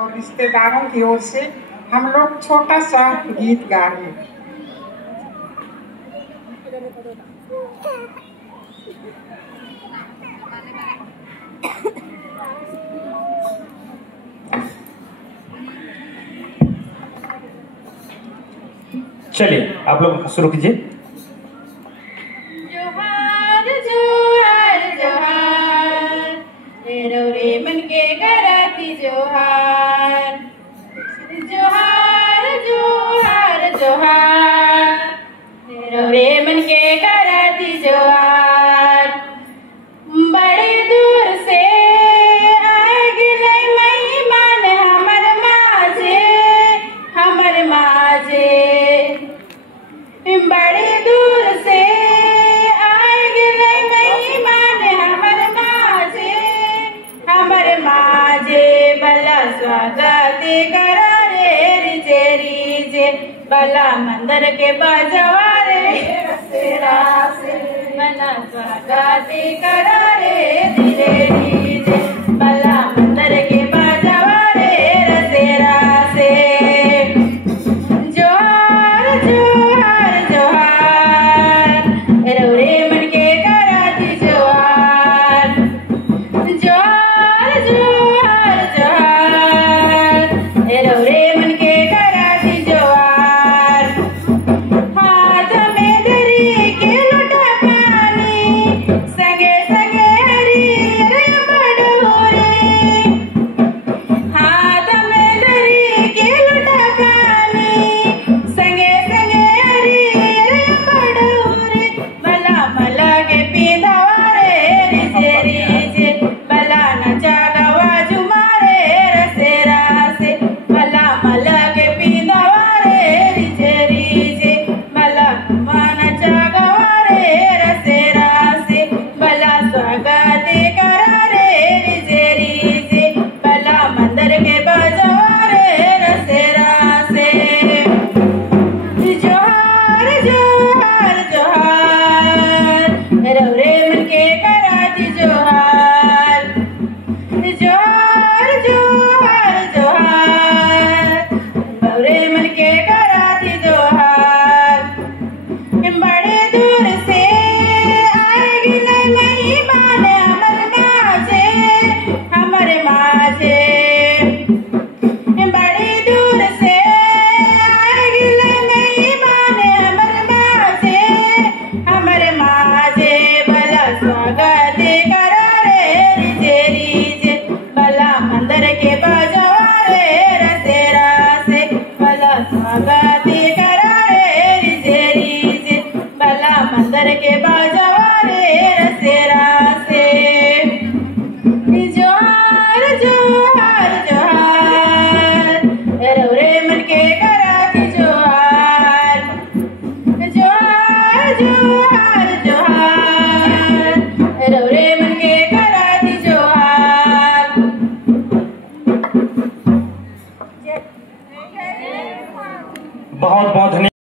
और रिश्तेदारों की ओर से हम लोग छोटा सा गीत गा रहे हैं। चलिए आप लोग शुरू कीजिए। जोहार जोहार जोहार रे मन के कराती जोहार जोहार जोहार जोहार रे मन के कराती जोहार बड़े दूर से आए गिले मेहमान हमर माझे बड़े दूर से आए गिले मेहमान हमर माझे भला स्वागत करा रे रिजे भला मंदिर के बजवा रे रसेरा से भला स्वागत करा रे रिजे भला मंदिर के बजवा रे रसेरा से जोहार जोहार जोहार रे मन के कराती जोहार जोहार जोहार जोहार रे मन के कराती जोहार हाथ में धरी के लोटा पानी संगे संगे हरियर बड़ोरे हाथ में धरी के लोटा पानी संगे संगे हरियर बड़ोरे भला मला के पींधवा रे रिजे भला नचा गवा जुमारे रसेरा से भला मला के पींधवा रे रिजे भला नचा गवा रे रसेरा से भला स्वागत करा रे रिजे भला मंदिर के बजवा रे रसेरा से जोहार जोहार जोहार रे मन के कराती जोहार जोहार जोहार जोहार रे मन के कराती जोहार बड़े दूर से आए गिले मेहमान हमर माझे बड़ी दूर से आए गिले मेहमान हमर माझे भला स्वागत करा रे रिजे भला मंदिर के बजवा रे रसेरा से भला स्वागत करा रे रिजे भला मंदिर के बजवा